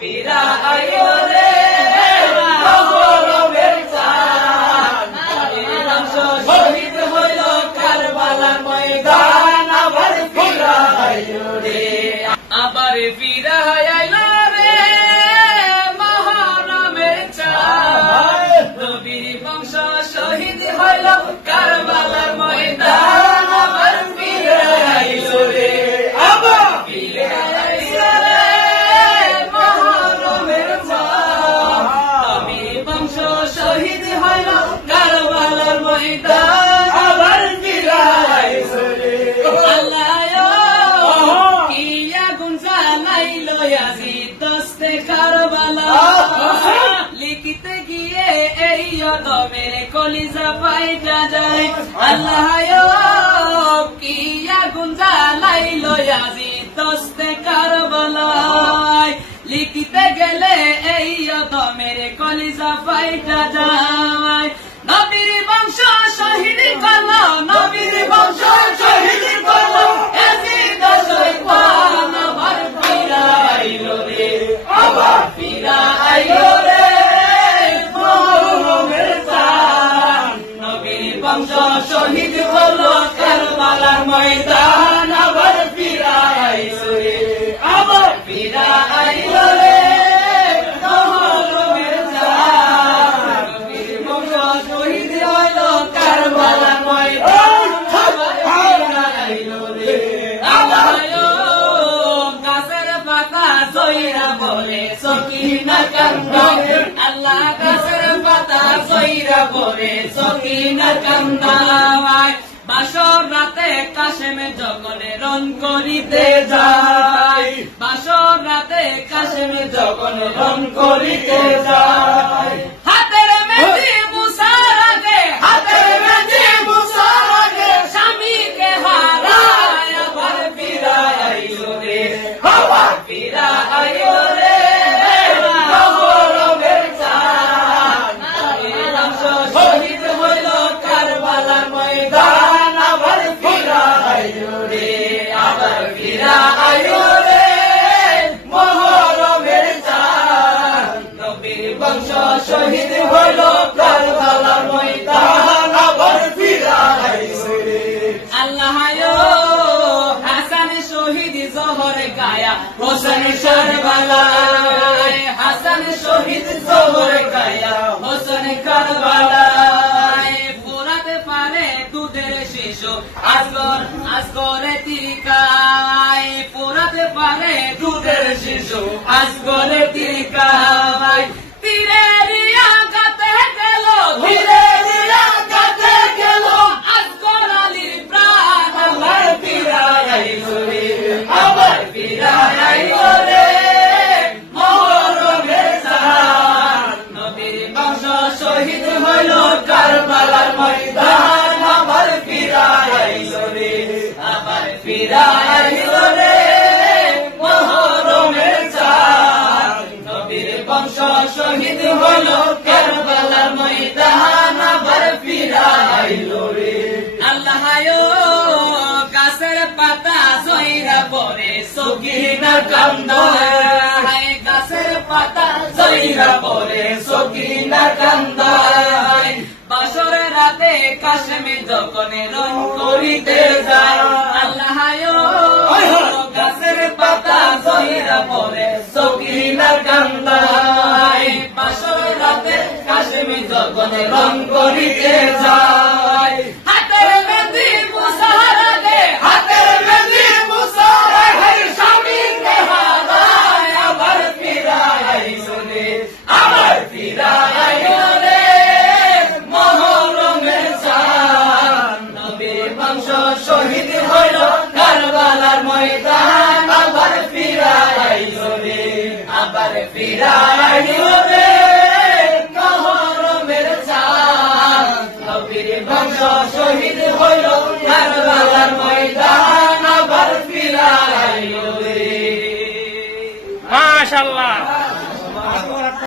ফিরা আইও রে মহরমের চাঁদ, শহীদ হইল কারবালার ময়দান, আবার ফিরা আইও রে, আবার ফিরা আইলো রে মহরমের চাঁদ, নবীর বংশ শহীদ হইল কারবালার ময়দান, আবার ফিরা আইলো রে, আবার ফিরা আইলো রে মহরমের চাঁদ, নবীর বংশ শহীদ হইল কারবালার ময়দান, আবার ফিরা আইলো রে। লিখিতে গিয়ে এই মেরে কলিজা পাইটা যায়, আল্লাহ কি আগুন জ্বালাইলো আজি দস্তে কারবালায়, লিখিতে গেলে এই মেরে কলিজা পাইটা যায়, নবীর বংশ শহীদ করলো, নবীর বংশ শহীদ করলো এজিদ শয়তান, আবার ফিরা আইলো রে, আবার ফিরা আইলো রে মহরমের চাঁদ, নবীর বংশ শহীদ হলো কারবালার ময়দান, আবার ফিরা আইলো রে, আবার ফিরা আইলো রে মহরমের চাঁদ, নবীর বংশ শহীদ হলো কারবালার ময়দান, আবার ফিরা আইলো রে, আবার গাছের পাতা জয়রা বলে সকিনা কান্দায়, আল্লাহ গাছের পাতা জয়রা বলে সকিনা কান্দায়, বাসর রাতে কাশেমে জগনে রন করিতে যায়, বাসর রাতে কাশেমে জগনে রন করিতে যায়, হাতের মেহেদি মুছার আগে, হাতের মেহেদি মুছার আগে স্বামীকে হারায়, আবার ফিরা আইলো রে, আবার ফিরা আইলো রে মহরমের চাঁদ, নবীর বংশ শহীদ হইল কারবালার ময়দান, আবার ফিরা আইলো রে, আবার ফিরা আইলো রে মহরমের চাঁদ, নবীর বংশ শহীদ হইল কারবালার ময়দান, আবার ফিরা আইলো রে, আল্লাহ হাসান শহীদ জহর গায়া হোসেন কারবালায়, হাসান শহীদ জহর গায়া হোসেন কারবালায়, পোড়াতে পারে দুধের শিশু আসগর আসগরে তিরিকায়, পোড়াতে পারে দুধের শিশু আসগরে তিরিকায়, তীরের আঘাতে গেল, তীরের আঘাতে গেল আসগর আলীর প্রাণ, আবার ফিরা আইলো রে, আবার ফিরা আইলো রে মহরমের চাঁদ, নবীর বংশ শহীদ হইল কারবালার ময়দান, আবার ফিরা আইলো রে, আবার ফিরা আইলো রে মহরমের চাঁদ, নবীর বংশ শহীদ হইল কারবালার ময়দান, আবার ফিরা আইলো রে, আল্লাহ গাছের পাতা জয়রা পরে সকিনা কান্দায়, গাছের পাতা জয়রা পরে সকিনা কান্দায়, বাসরের রাতে কাশেমে যখন রং করিতে যায়, আল্লাহ গাছের পাতা জয়রা পরে সকিনা কান্দায়, বাসরের রাতে কাশেমে যখন রং করিতে যায়, হাতের মেহেদি মুছার আগে, হাতের মেহেদি মুছার আগে স্বামীকে হারায়, আবার ফিরা আইলো রে, আবার ফিরা আইলো রে মহরমের চাঁদ, নবীর বংশ শহীদ হইল কারবালার ময়দান, আবার ফিরা আইলো রে, আবার ফিরা আইলো রে মহরমের চাঁদ, নবীর বংশ শহীদ হইল